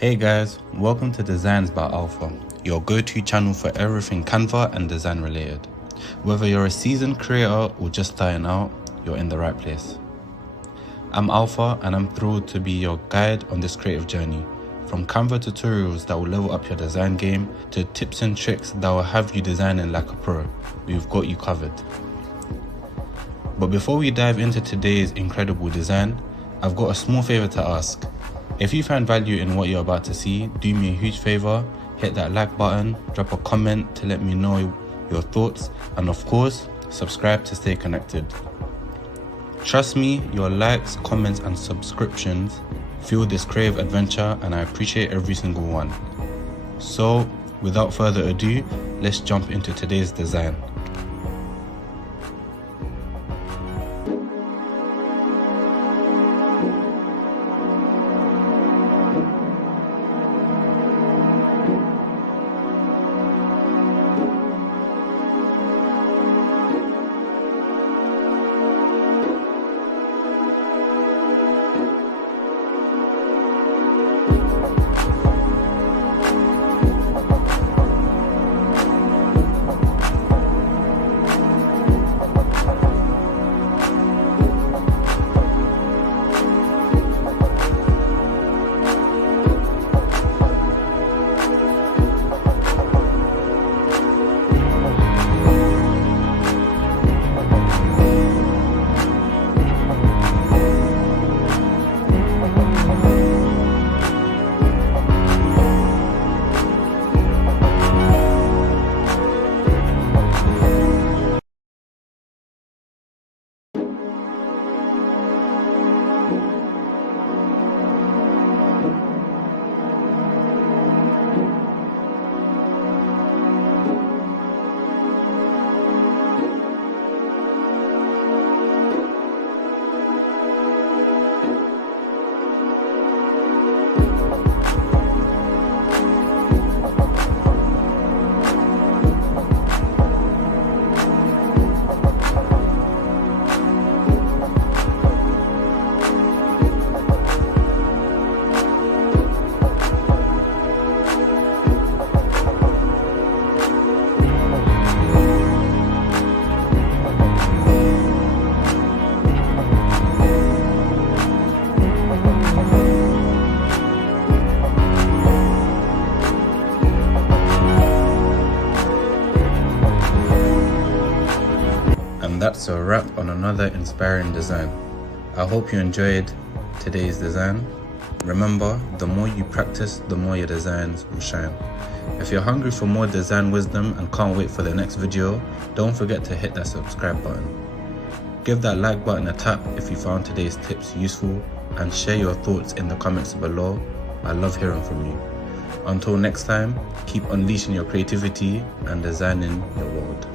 Hey guys, welcome to Designs by Alpha, your go-to channel for everything Canva and design related. Whether you're a seasoned creator or just starting out, you're in the right place. I'm Alpha and I'm thrilled to be your guide on this creative journey. From Canva tutorials that will level up your design game to tips and tricks that will have you designing like a pro, we've got you covered. But before we dive into today's incredible design, I've got a small favor to ask. If you find value in what you're about to see, do me a huge favor, hit that like button, drop a comment to let me know your thoughts, and of course, subscribe to stay connected. Trust me, your likes, comments, and subscriptions fuel this creative adventure, and I appreciate every single one. So, without further ado, let's jump into today's design. And that's a wrap on another inspiring design. I hope you enjoyed today's design. Remember, the more you practice, the more your designs will shine. If you're hungry for more design wisdom and can't wait for the next video, don't forget to hit that subscribe button. Give that like button a tap if you found today's tips useful, and share your thoughts in the comments below. I love hearing from you. Until next time, keep unleashing your creativity and designing your world.